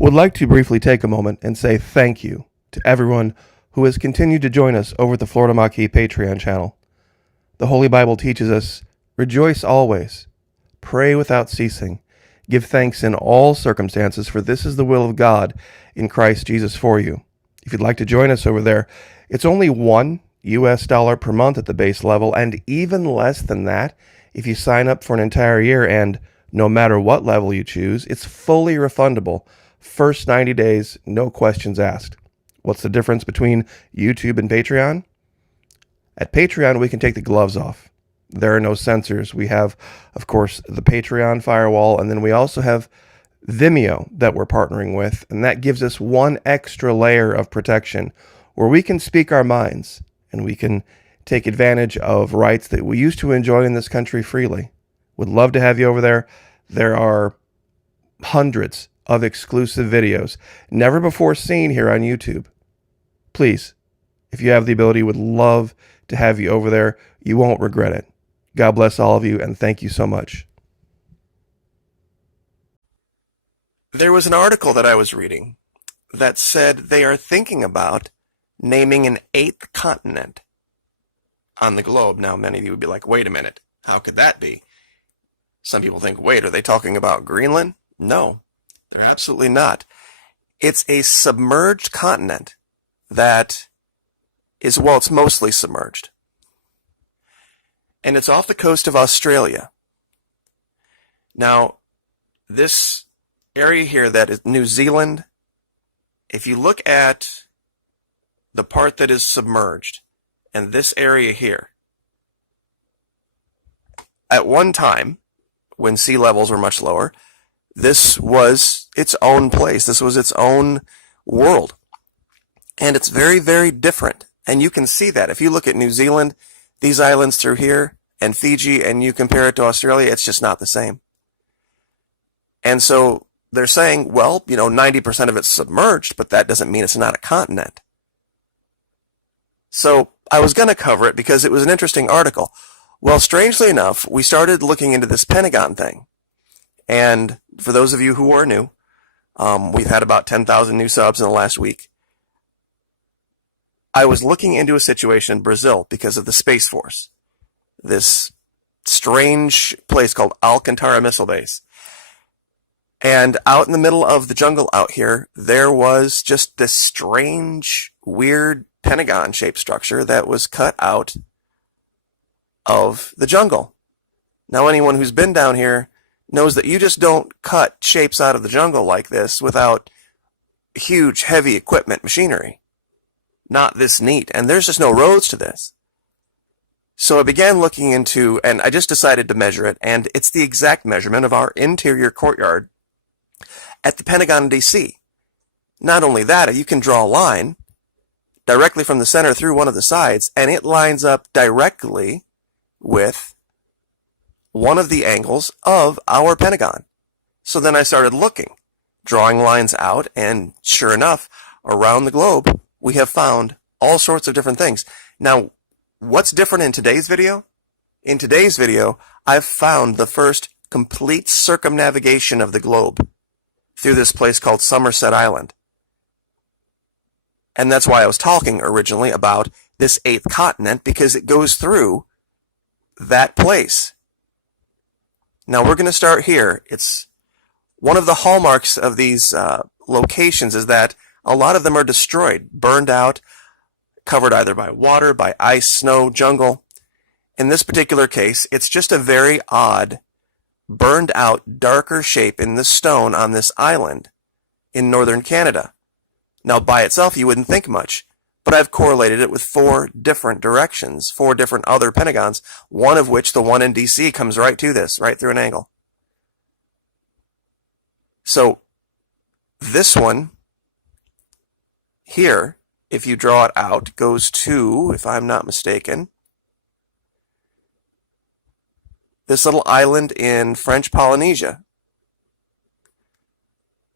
Would like to briefly take a moment and say thank you to everyone who has continued to join us over at the Florida Maquis Patreon channel. The Holy Bible teaches us, rejoice always, pray without ceasing, give thanks in all circumstances, for this is the will of God in Christ Jesus for you. If you'd like to join us over there, it's only $1 per month at the base level, and even less than that if you sign up for an entire year, and no matter what level you choose, it's fully refundable. First 90 days, no questions asked. What's the difference between YouTube and Patreon? At Patreon, we can take the gloves off. There are no censors. We have, of course, the Patreon firewall, and then we also have Vimeo that we're partnering with, and that gives us one extra layer of protection where we can speak our minds and we can take advantage of rights that we used to enjoy in this country freely. Would love to have you over there. There are hundreds of exclusive videos, never before seen here on YouTube. Please, if you have the ability, would love to have you over there. You won't regret it. God bless all of you, and thank you so much. There was an article that I was reading that said they are thinking about naming an 8th continent on the globe. Now, many of you would be like, wait a minute, how could that be? Some people think, wait, are they talking about Greenland? No, they're absolutely not. It's a submerged continent that is, well, it's mostly submerged. And it's off the coast of Australia. Now, this area here that is New Zealand, if you look at the part that is submerged and this area here, at one time, when sea levels were much lower, this was its own place. This was its own world. And it's very, very different. And you can see that. If you look at New Zealand, these islands through here, and Fiji, and you compare it to Australia, it's just not the same. And so they're saying, well, 90% of it's submerged, but that doesn't mean it's not a continent. So I was going to cover it because it was an interesting article. Well, strangely enough, we started looking into this Pentagon thing. And for those of you who are new, we've had about 10,000 new subs in the last week. I was looking into a situation in Brazil because of the Space Force. This strange place called Alcantara Missile Base. And out in the middle of the jungle out here, there was just this strange, weird Pentagon-shaped structure that was cut out of the jungle. Now, anyone who's been down here knows that you just don't cut shapes out of the jungle like this without huge, heavy equipment, machinery. Not this neat. And there's just no roads to this. So I began looking into, and I just decided to measure it, and it's the exact measurement of our interior courtyard at the Pentagon in D.C. Not only that, you can draw a line directly from the center through one of the sides, and it lines up directly with one of the angles of our Pentagon. So then I started looking, drawing lines out, and sure enough, around the globe, we have found all sorts of different things. Now, what's different in today's video? In today's video, I've found the first complete circumnavigation of the globe through this place called Somerset Island. And that's why I was talking originally about this 8th continent, because it goes through that place. Now we're going to start here. It's one of the hallmarks of these locations is that a lot of them are destroyed, burned out, covered either by water, by ice, snow, jungle. In this particular case, it's just a very odd, burned out, darker shape in the stone on this island in northern Canada. Now, by itself, you wouldn't think much, but I've correlated it with 4 different directions, 4 different other Pentagons, one of which, the one in D.C., comes right to this, right through an angle. So, this one here, if you draw it out, goes to, if I'm not mistaken, this little island in French Polynesia.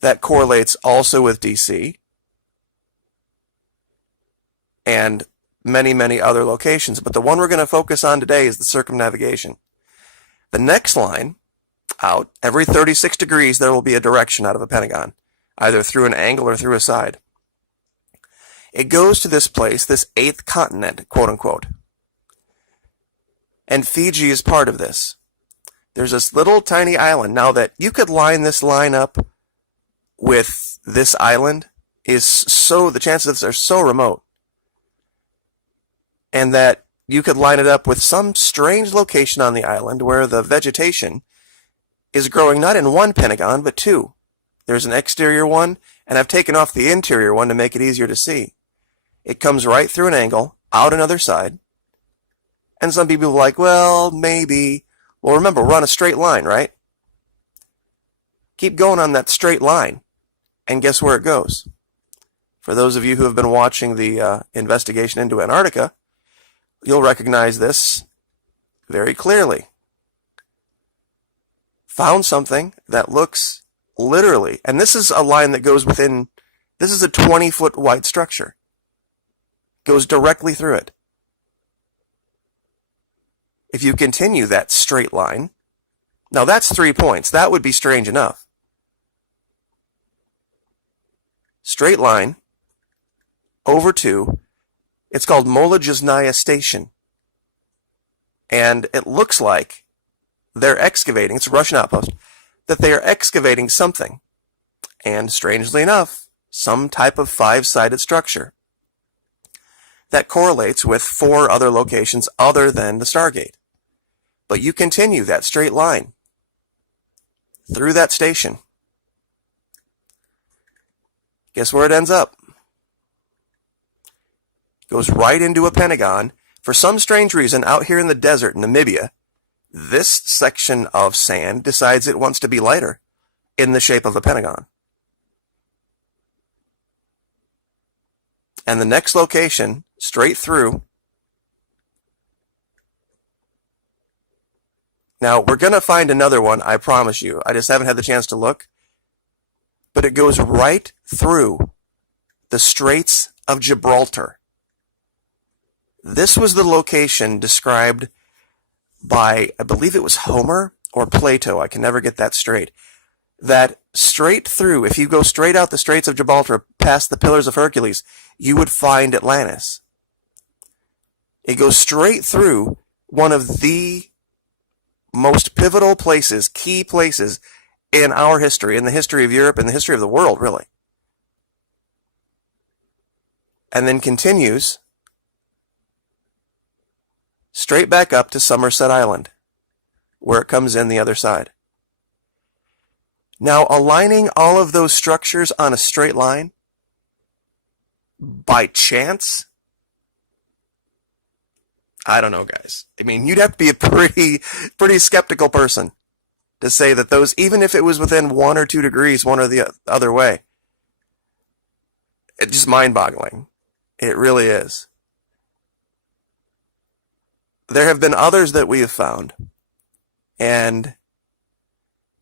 That correlates also with D.C. and many, many other locations. But the one we're going to focus on today is the circumnavigation. The next line out, every 36 degrees, there will be a direction out of a Pentagon. either through an angle or through a side. It goes to this place, this eighth continent, quote unquote. And Fiji is part of this. There's this little tiny island. Now that you could line this line up with this island the chances of this are so remote. And that you could line it up with some strange location on the island where the vegetation is growing not in one Pentagon, but two. There's an exterior one, and I've taken off the interior one to make it easier to see. It comes right through an angle, out another side. And some people are like, well, maybe. Well, remember, we're on a straight line, right? Keep going on that straight line, and guess where it goes? For those of you who have been watching the investigation into Antarctica, you'll recognize this very clearly. Found something that looks literally, and this is a line that goes within, this is a 20-foot wide structure. Goes directly through it. If you continue that straight line, now that's 3 points. That would be strange enough. Straight line, over to, it's called Molodyozhnaya Station. And it looks like they're excavating, it's a Russian outpost, that they are excavating something. And strangely enough, some type of 5-sided structure that correlates with 4 other locations other than the Stargate. But you continue that straight line through that station. Guess where it ends up? Goes right into a Pentagon. For some strange reason, out here in the desert in Namibia, this section of sand decides it wants to be lighter in the shape of a Pentagon. And the next location, straight through. Now, we're going to find another one, I promise you. I just haven't had the chance to look. But it goes right through the Straits of Gibraltar. This was the location described by, I believe it was Homer or Plato, I can never get that straight, that straight through, if you go straight out the Straits of Gibraltar past the Pillars of Hercules, you would find Atlantis. It goes straight through one of the most pivotal places, key places in our history, in the history of Europe, in the history of the world, really. And then continues straight back up to Somerset Island, where it comes in the other side. Now, aligning all of those structures on a straight line, by chance, I don't know, guys. I mean, you'd have to be a pretty skeptical person to say that those, even if it was within 1 or 2 degrees, one or the other way, it's just mind-boggling. It really is. There have been others that we have found, and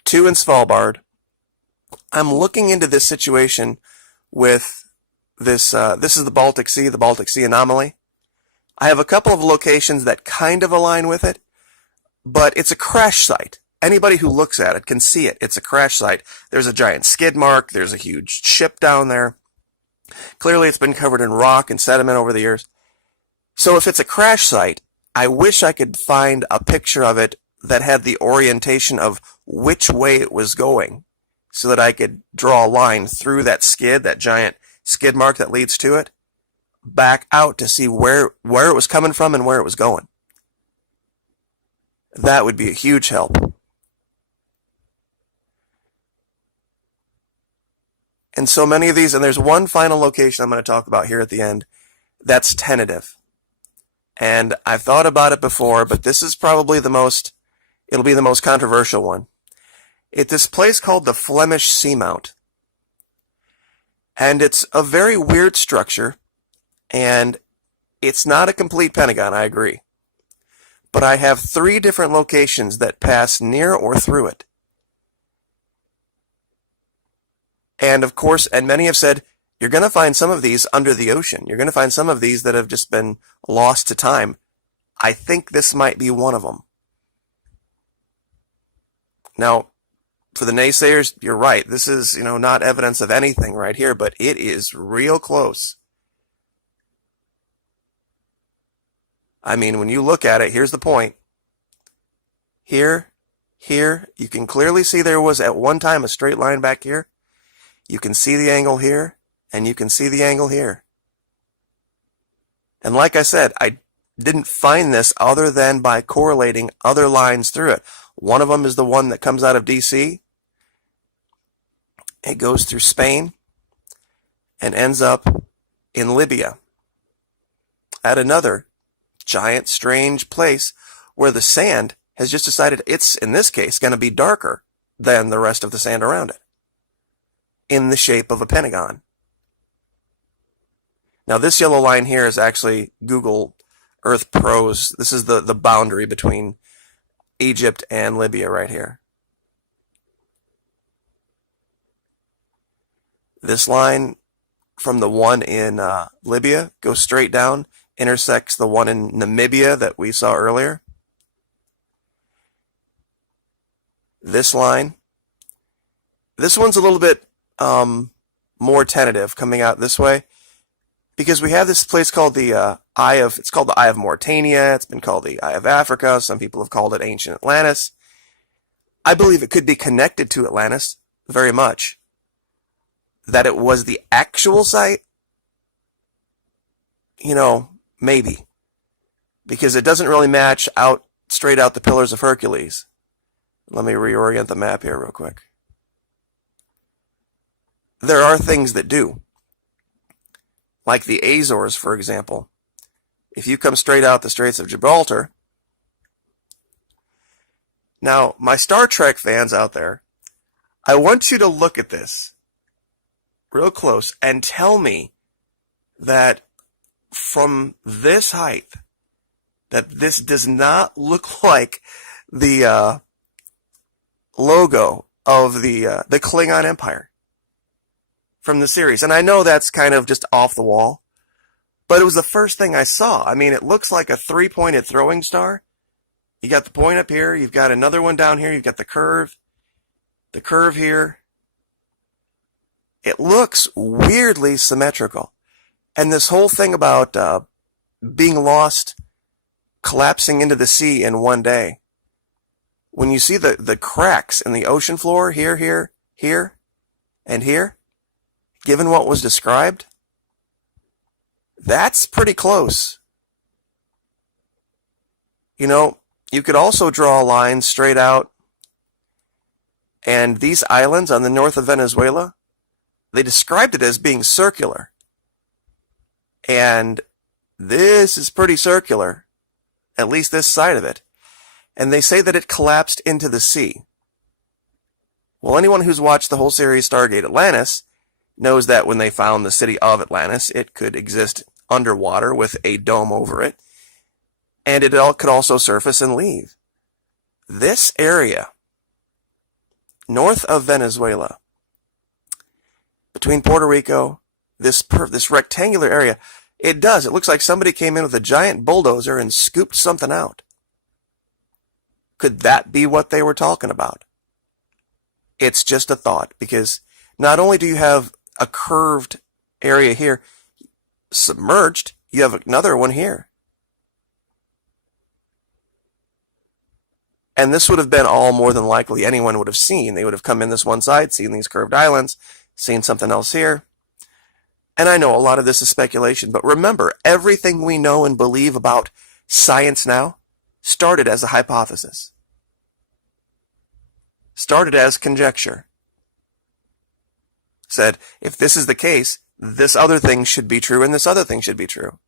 2 in Svalbard. I'm looking into this situation with this. This is the Baltic Sea anomaly. I have a couple of locations that kind of align with it, but it's a crash site. Anybody who looks at it can see it. It's a crash site. There's a giant skid mark. There's a huge ship down there. Clearly, it's been covered in rock and sediment over the years. So if it's a crash site, I wish I could find a picture of it that had the orientation of which way it was going so that I could draw a line through that skid, that giant skid mark that leads to it, back out to see where it was coming from and where it was going. That would be a huge help. And so many of these, and there's one final location I'm going to talk about here at the end that's tentative. And I've thought about it before, but this is probably it'll be the most controversial one. It's this place called the Flemish Seamount. And it's a very weird structure, and it's not a complete Pentagon, I agree. But I have 3 different locations that pass near or through it. And of course, and many have said, you're going to find some of these under the ocean. You're going to find some of these that have just been lost to time. I think this might be one of them. Now, for the naysayers, you're right. This is, not evidence of anything right here, but it is real close. I mean, when you look at it, here's the point. Here, you can clearly see there was at one time a straight line back here. You can see the angle here, and you can see the angle here. And like I said, I didn't find this other than by correlating other lines through it. One of them is the one that comes out of DC. It goes through Spain and ends up in Libya at another giant, strange place where the sand has just decided it's, in this case, going to be darker than the rest of the sand around it, in the shape of a pentagon. Now, this yellow line here is actually Google Earth Pro's. This is the boundary between Egypt and Libya right here. This line from the one in Libya goes straight down, intersects the one in Namibia that we saw earlier. This line, this one's a little bit more tentative coming out this way, because we have this place called the it's called the Eye of Mauritania. It's been called the Eye of Africa. Some people have called it Ancient Atlantis. I believe it could be connected to Atlantis very much. That it was the actual site, maybe. Because it doesn't really match out straight out the Pillars of Hercules. Let me reorient the map here real quick. There are things that do. Like the Azores, for example. If you come straight out the Straits of Gibraltar. Now, my Star Trek fans out there, I want you to look at this real close and tell me that from this height, that this does not look like the logo of the Klingon Empire from the series. And I know that's kind of just off the wall, but it was the first thing I saw. I mean, it looks like a three-pointed throwing star. You got the point up here, you've got another one down here, you've got the curve here. It looks weirdly symmetrical. And this whole thing about being lost, collapsing into the sea in one day. When you see the cracks in the ocean floor here, and here, given what was described, that's pretty close. You could also draw a line straight out, and these islands on the north of Venezuela, they described it as being circular. And this is pretty circular, at least this side of it. And they say that it collapsed into the sea. Well, anyone who's watched the whole series Stargate Atlantis knows that when they found the city of Atlantis, it could exist underwater with a dome over it. And it could also surface and leave. This area, north of Venezuela, between Puerto Rico, this rectangular area, it looks like somebody came in with a giant bulldozer and scooped something out. Could that be what they were talking about? It's just a thought, because not only do you have a curved area here submerged, you have another one here. And this would have been all more than likely anyone would have seen. They would have come in this one side, seen these curved islands, seen something else here. And I know a lot of this is speculation, but remember, everything we know and believe about science now started as a hypothesis. Started as conjecture. Said, if this is the case, this other thing should be true and this other thing should be true.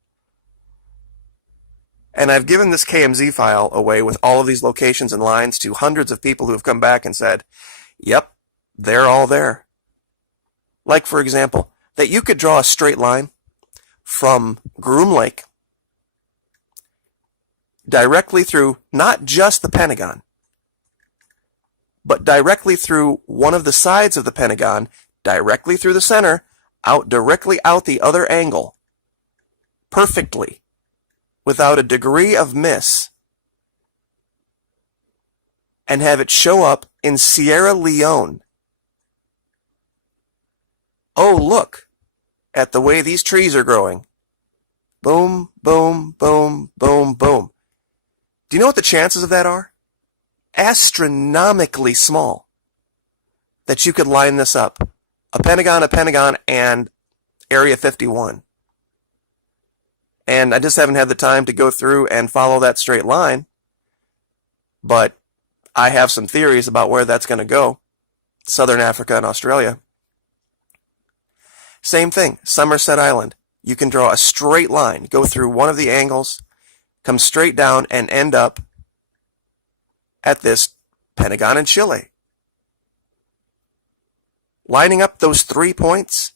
And I've given this KMZ file away with all of these locations and lines to hundreds of people who have come back and said, yep, they're all there. Like, for example, that you could draw a straight line from Groom Lake directly through not just the Pentagon, but directly through one of the sides of the Pentagon, directly through the center, directly out the other angle, perfectly, without a degree of miss, and have it show up in Sierra Leone. Oh, look at the way these trees are growing. Boom, boom, boom, boom, boom. Do you know what the chances of that are? Astronomically small. That you could line this up. A Pentagon, and Area 51. And I just haven't had the time to go through and follow that straight line. But I have some theories about where that's going to go. Southern Africa and Australia. Same thing, Somerset Island. You can draw a straight line, go through one of the angles, come straight down, and end up at this Pentagon in Chile. Lining up those 3 points?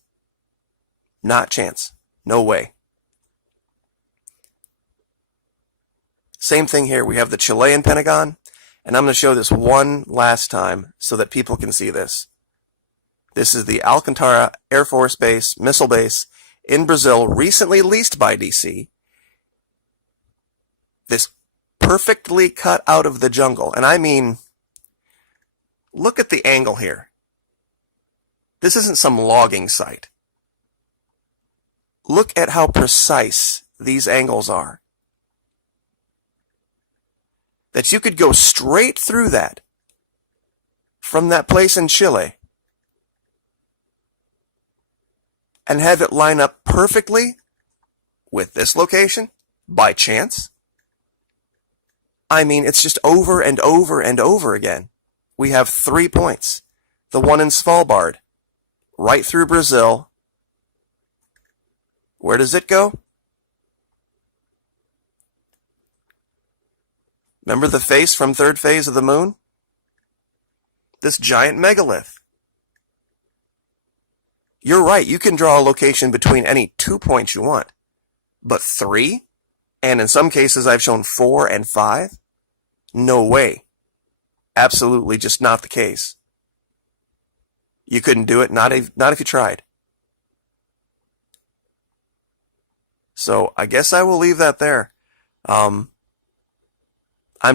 Not chance. No way. Same thing here. We have the Chilean Pentagon, and I'm going to show this one last time so that people can see this. This is the Alcantara Air Force Base, missile base in Brazil, recently leased by DC. This perfectly cut out of the jungle. And I mean, look at the angle here. This isn't some logging site. Look at how precise these angles are. That you could go straight through that from that place in Chile and have it line up perfectly with this location by chance. I mean, it's just over and over and over again. We have 3 points. The one in Svalbard, right through Brazil. Where does it go? Remember the face from third phase of the moon? This giant megalith. You're right, you can draw a location between any 2 points you want. But 3? And in some cases I've shown 4 and 5? No way. Absolutely just not the case. You couldn't do it, not if you tried. So I guess I will leave that there. I'm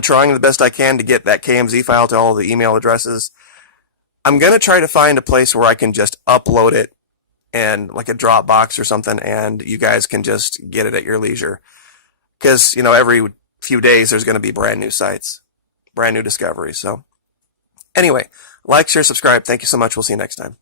trying the best I can to get that KMZ file to all the email addresses. I'm going to try to find a place where I can just upload it and like a Dropbox or something, and you guys can just get it at your leisure. Because, you know, every few days there's going to be brand new sites, brand new discoveries. So anyway, like, share, subscribe. Thank you so much. We'll see you next time.